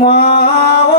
માવો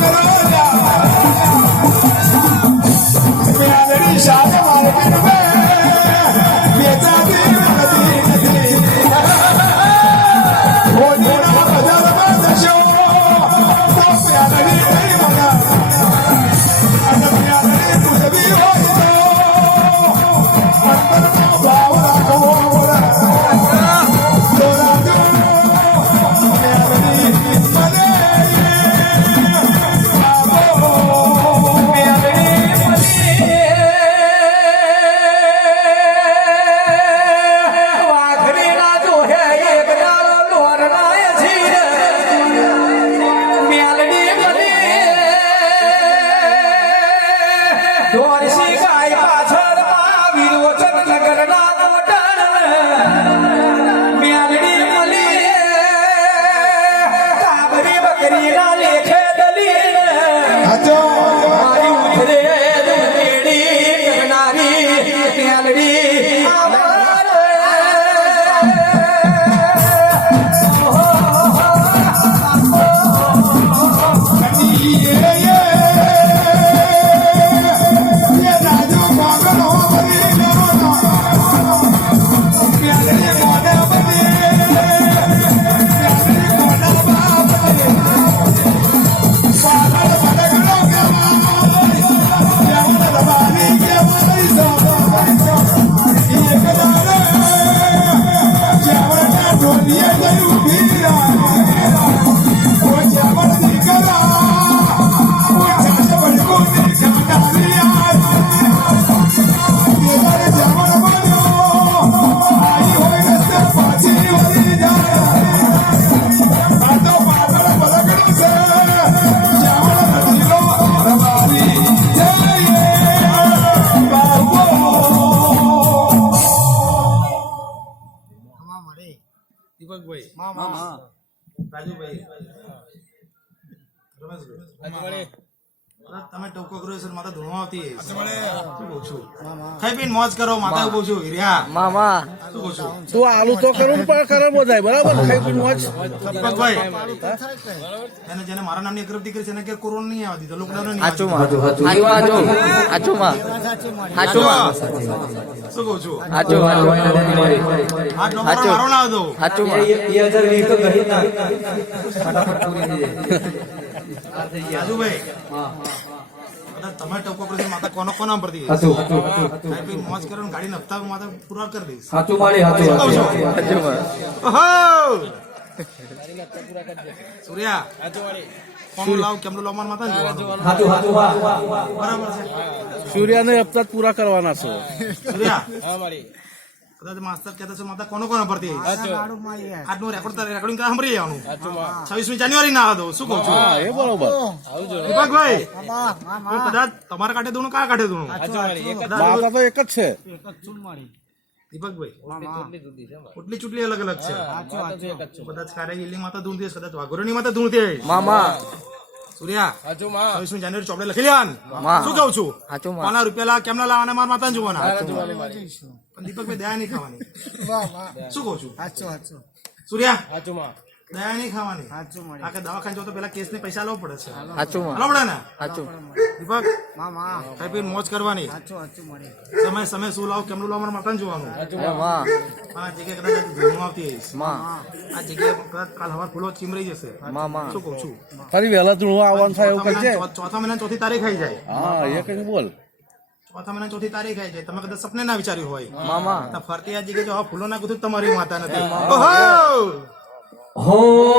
Perola! Yo, Arisi. Rajubhai. Rameshbhai. તમે ટોકો કરો છે માતા ધૂણવા આવતી ખાઈ પીને મોજ કરો માતા કહું છું હિરિયા. મામા શું કહું છું? તું આલુ તો કરું પણ કરે બધાય બરાબર? ખાઈ પીને મોજ. ભાઈ એને જેને મારા નામની અગ્રપ દીકરી છે એને કે કોરોના નહીં આવતી દીધો લોકડાઉન નહીં આચું માં. હાચું માં. આચું માં શું કહું છું? હાચું હાચું. આ ડોક્ટર મારો ના આવતો. આચું માં. રાજુભાઈ બધા તમે ટોકો કર્યો છે માતા કોનો કોના પીને મોજ કરો ને ગાડીને હપ્તા માતા પૂરા કરી દઈશ. હાચું માં ઓહો! સૂર્યા કોનું લાવ? કેમનું લાવ. બરાબર છે. સૂર્યને હપ્તા પૂરા કરવાના છો. સૂર્યા. કદાચ માસ્તર કહેતા છે માતા કોનો કોના પરથી? આજનું રેકોર્ડ તારે રેકોર્ડિંગ કરવા સાંભળી જવાનું છવ્વીસમી જાન્યુઆરી ના હતો શું કહું છું? હા એ બરોબર. દીપકભાઈ કદાચ તમારા કાઢે ધૂણું કયા કાંઠે ધૂણું માતા તો એક જ છે. દીપકભાઈ ઓટલી ચૂંટલી અલગ અલગ છે. કદાચ કાર્ય હિલિંગ માતા ધૂણતી કદાચ વાઘોરની માતા ધૂણતી મામા. સૂર્યા છવ્વીસમી જાન્યુઆરી ચોપડે લખી લેવાનું માં. શું કહું છું? હાચું માં પાના રૂપિયા લાવ કેમના લાવવાના મારા માતા જોવાના? પણ દીપકભાઈ દયા નહીં ખાવાની. શું કહું છું? સૂર્યા. દયા નહીં ખાવાની. આ કે દવાખાને જો તો પેલા કેસ ને પૈસા લાવવા પડે છે. હાચું માં લાવવા પડે ને હાચું દીપક કઈ પીને મોજ કરવાની. સમય સમય શું લાવ કેમનું લાવ મારા માતાને જોવાનું. આ જગ્યા કદાચ ધૂળું આવતી માં આ જગ્યાએ કદાચ કાલ હવાર ફૂલો ચીમરી જશે. માં માં શું કહું છું? ફરી વહેલા ધૂણવા આવવાનું થાય એવું ચોથા કરજે. મહિના ચોથા મહિના ચોથી તારીખ આવી જાય. હા એ કઈ બોલ. ચોથા મહિના ચોથી તારીખ આવી જાય. તમે કદાચ સપને ના વિચાર્યું હોય. મામા તો ફરતી આ જગ્યાએ જો ફૂલો ના કીધું તમારી માતા નથી. ઓહો!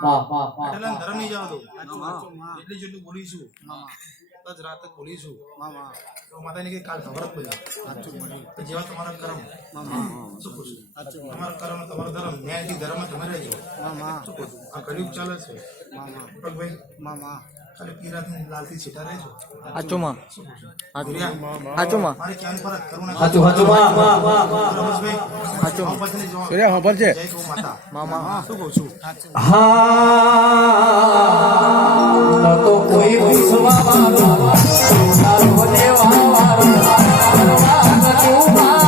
એટલે ધર્મ નહીં જવા દઉં જેટલી જેટલું બોલીશું. આજ રાતે બોલીશું. તો માતાની કઈ કાલ ખબર જ પડી. તો જેવા તમારા કર્મ. શું કહું છું તમારા કર્મ તમારો ધર્મ ન્યાયથી ધર્મ તમે રહેજો. શું કહું આ કળિયુગ ચાલે છે. દીપકભાઈ ખાલી પીરાથી લાલથી છીટા રહેજો હાચું માં શું કહું છું હાચું હાચું માં મારી ક્યાં પર કરુણા જય ગૌ માતા મામા શું કહું છું તો કોઈ પૂછવા વાળો તારો દેવા વાળો તું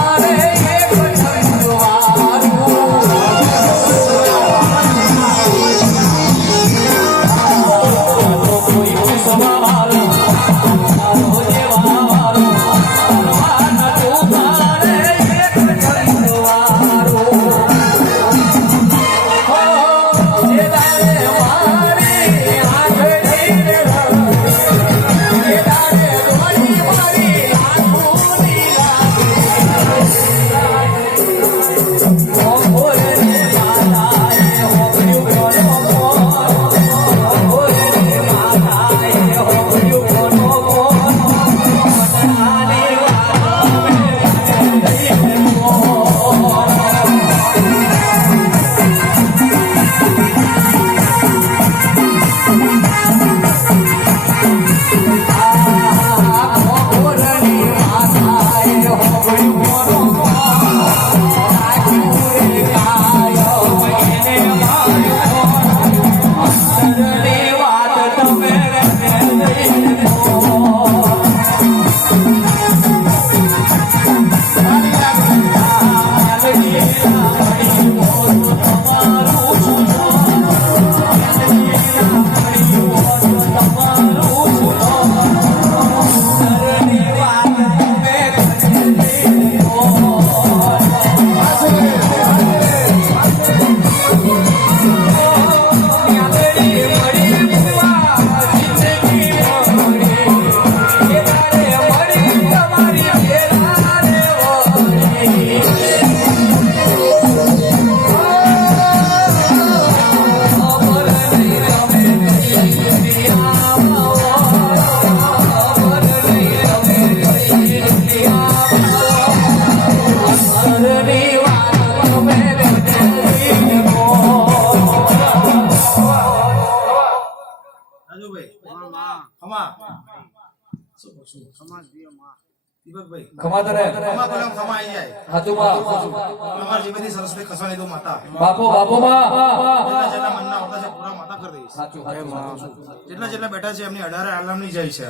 જેટલા જેટલા બેઠા છે એમની અઢારે આલમની જાય છે.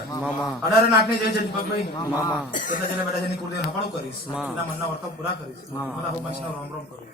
અઢારે નાટની જાય છે દીપકભાઈ. જેટલા જેટલા બેઠા છે એની કુર્દી હપાડું કરીશ. એટલા મનના વર્તા પૂરા કરીશ. રામ રામ પૈસા રોમ રોમ કરું.